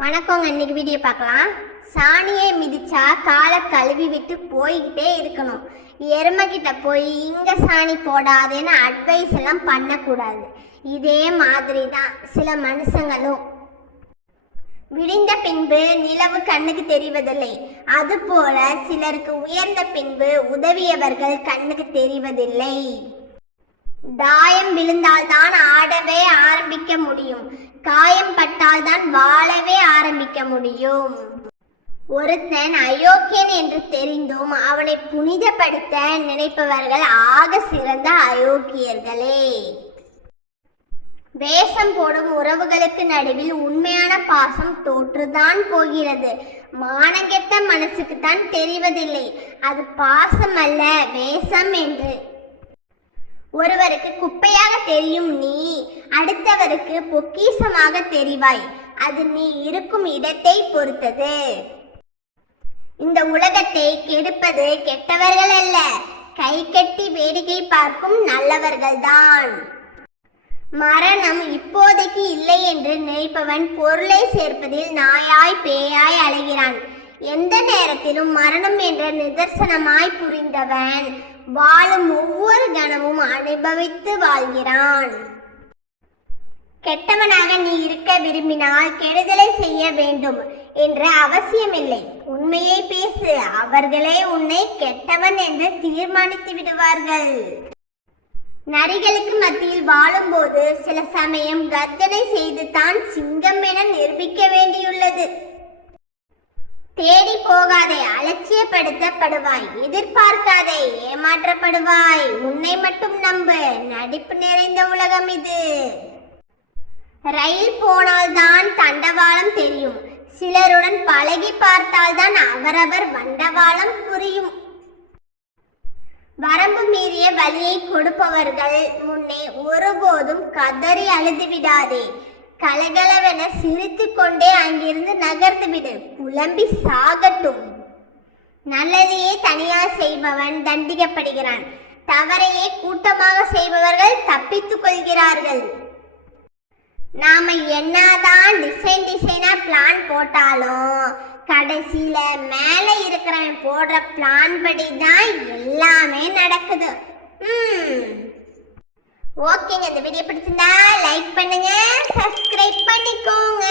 வணக்கங்க. இன்னைக்கு வீடியோ பார்க்கலாம். சாணியை மிதிச்சா காலை கழுவி விட்டு போய்கிட்டே இருக்கணும். எருமைக்கிட்ட போய் இங்கே சாணி போடாதேன்னு அட்வைஸ் எல்லாம் பண்ணக்கூடாது. இதே மாதிரி தான் சில மனுஷங்களும். விடிந்த பின்பு நிலவு கண்ணுக்கு தெரிவதில்லை, அதுபோல சிலருக்கு உயர்ந்த பின்பு உதவியவர்கள் கண்ணுக்கு தெரிவதில்லை. தாயம் விழுந்தால்தான் ஆடவே ஆரம்பிக்க முடியும், காயம் பட்டால் தான் வாழவே ஆரம்பிக்க முடியும். ஒருத்தன் அயோக்கியன் என்று தெரிந்தும் அவனை புனிதப்படுத்த நினைப்பவர்கள் ஆக சிறந்த அயோக்கியர்களே. வேஷம் போடும் உறவுகளுக்கு நடுவில் உண்மையான பாசம் தோற்றுதான் போகிறது. மானங்கெட்ட மனசுக்கு தான் தெரிவதில்லை அது பாசம் அல்ல வேஷம் என்று. ஒருவருக்கு குப்பையாக தெரியும் நீ அடுத்தவருக்கு பொக்கிஷமாக தெரிவாய். அது நீ இருக்கும் இடத்தை பொறுத்தது. இந்த உலகத்தை கெடுப்பது கெட்டவர்கள் அல்ல, கை கட்டி வேடிக்கை பார்க்கும் நல்லவர்கள்தான். மரணம் இப்போதைக்கு இல்லை என்று நினைப்பவன் பொருளை சேர்ப்பதில் நாயாய் பேயாய் அலைகிறான். எந்த நேரத்திலும் மரணம் என்ற நிதர்சனமாய் புரிந்தவன் வாழும் ஒவ்வொரு கணமும் அனுபவித்து வாழ்கிறான். கெட்டவனாக நீ இருக்க விரும்பினால் கெடுதலை செய்ய வேண்டும் என்ற அவசியமில்லை. உண்மையை பேசு, அவர்களே உன்னை கெட்டவன் என்று தீர்மானித்து விடுவார்கள். நரிகளுக்கு மத்தியில் வாழும்போது சில சமயம் கர்ஜனை செய்து தான் சிங்கம் என நிரூபிக்க வேண்டியுள்ளது. தேடி போகாதே, அலட்சியப்படுத்தப்படுவாய். எதிர்பார்க்காதே, ஏமாற்றப்படுவாய். உன்னை மட்டும் நம்பு, நடிப்பு நிறைந்த உலகம் இது. ரயில் போனால்தான் தண்டவாளம் தெரியும், சிலருடன் பழகி பார்த்தால்தான் அவரவர் வண்டவாளம் புரியும். வரம்பு மீறிய வழியை கொடுப்பவர்கள் முன்னே ஒருபோதும் கதறி அழுது விடாதே. கலகலவென சிரித்து கொண்டே அங்கிருந்து நகர்ந்து விடு, புலம்பி சாகட்டும். நல்லதையே தனியாக செய்பவன் தண்டிக்கப்படுகிறான், தவறையே கூட்டமாக செய்பவர்கள் தப்பித்துக் கொள்கிறார்கள். நாம என்னதான் டிசைனா பிளான் போட்டாலும் கடைசியில மேல இருக்கிறவன் போடுற பிளான் படி தான் எல்லாமே நடக்குது. ஓகேங்க, இந்த வீடியோ பிடிச்சிருந்தா லைக் பண்ணுங்க, சப்ஸ்கிரைப் பண்ணிக்கோங்க.